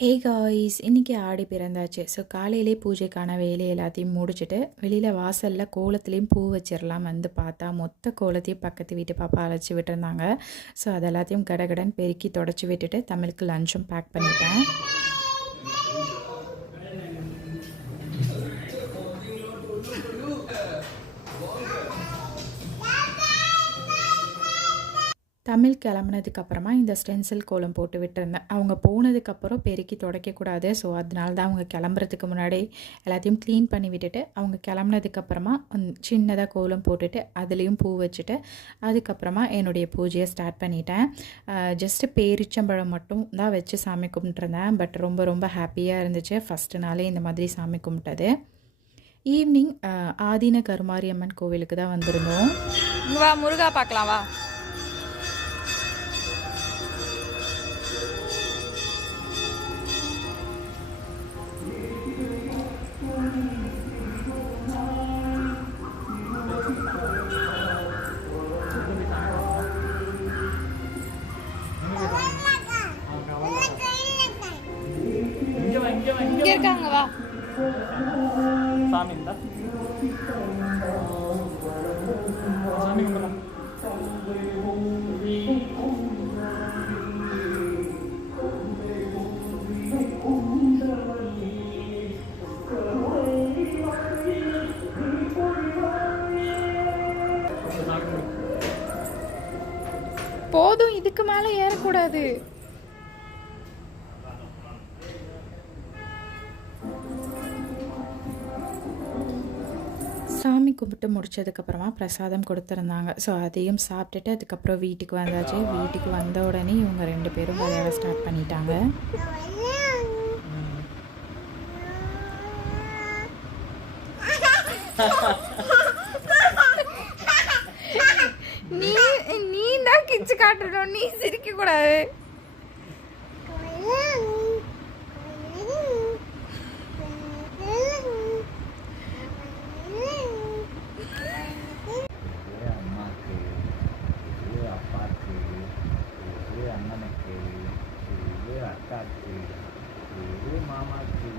Hey guys, இன்றைக்கி ஆடி பிறந்தாச்சு. So காலையிலே பூஜைக்கான வேலை எல்லாத்தையும் முடிச்சுட்டு வெளியில் வாசலில் கோலத்துலேயும் பூ வச்சிடலாம் வந்து பார்த்தா மொத்த கோலத்தையும் பக்கத்து வீட்டு பாப்பா அழைச்சி விட்டுருந்தாங்க. ஸோ அது எல்லாத்தையும் கடகடன் பெருக்கி தொடச்சி விட்டுட்டு தமிழுக்கு லஞ்சும் பேக் பண்ணிட்டேன். தமிழ் கிளம்புனதுக்கப்புறமா இந்த ஸ்டென்சில் கோலம் போட்டு விட்டுருந்தேன். அவங்க போனதுக்கப்புறம் பெருக்கி துடைக்கக்கூடாது. ஸோ அதனால தான் அவங்க கிளம்புறதுக்கு முன்னாடி எல்லாத்தையும் க்ளீன் பண்ணி விட்டுட்டு அவங்க கிளம்புனதுக்கப்புறமா சின்னதாக கோலம் போட்டுட்டு அதுலேயும் பூ வச்சுட்டு அதுக்கப்புறமா என்னுடைய பூஜையை ஸ்டார்ட் பண்ணிட்டேன். ஜஸ்ட்டு பேரிச்சம்பழம் மட்டும் தான் வச்சு சாமி கும்பிட்டுருந்தேன். பட் ரொம்ப ரொம்ப ஹாப்பியாக இருந்துச்சு ஃபஸ்ட்டு நாளே இந்த மாதிரி சாமி கும்பிட்டது. ஈவினிங் ஆதீன கருமாரியம்மன் கோவிலுக்கு தான் வந்திருந்தோம். வா முருகா பார்க்கலாம் வா. இங்க இருக்காங்க வா. சாமி இந்த சாமி கும்பிடலாம். போதும், இதுக்கு மேலே ஏறக்கூடாது. சாமி கும்பிட்டு முடிச்சதுக்கப்புறமா பிரசாதம் கொடுத்துருந்தாங்க. ஸோ அதையும் சாப்பிட்டுட்டு அதுக்கப்புறம் வீட்டுக்கு வந்தாச்சு. வீட்டுக்கு வந்த உடனே இவங்க 2 பேரும் விளையாட ஸ்டார்ட் பண்ணிட்டாங்க. நீ தான் கிச்சு காட்டணும், நீ சிரிக்க கூடாது. அண்ணனுக்கு அக்காக்கு மாமாக்கு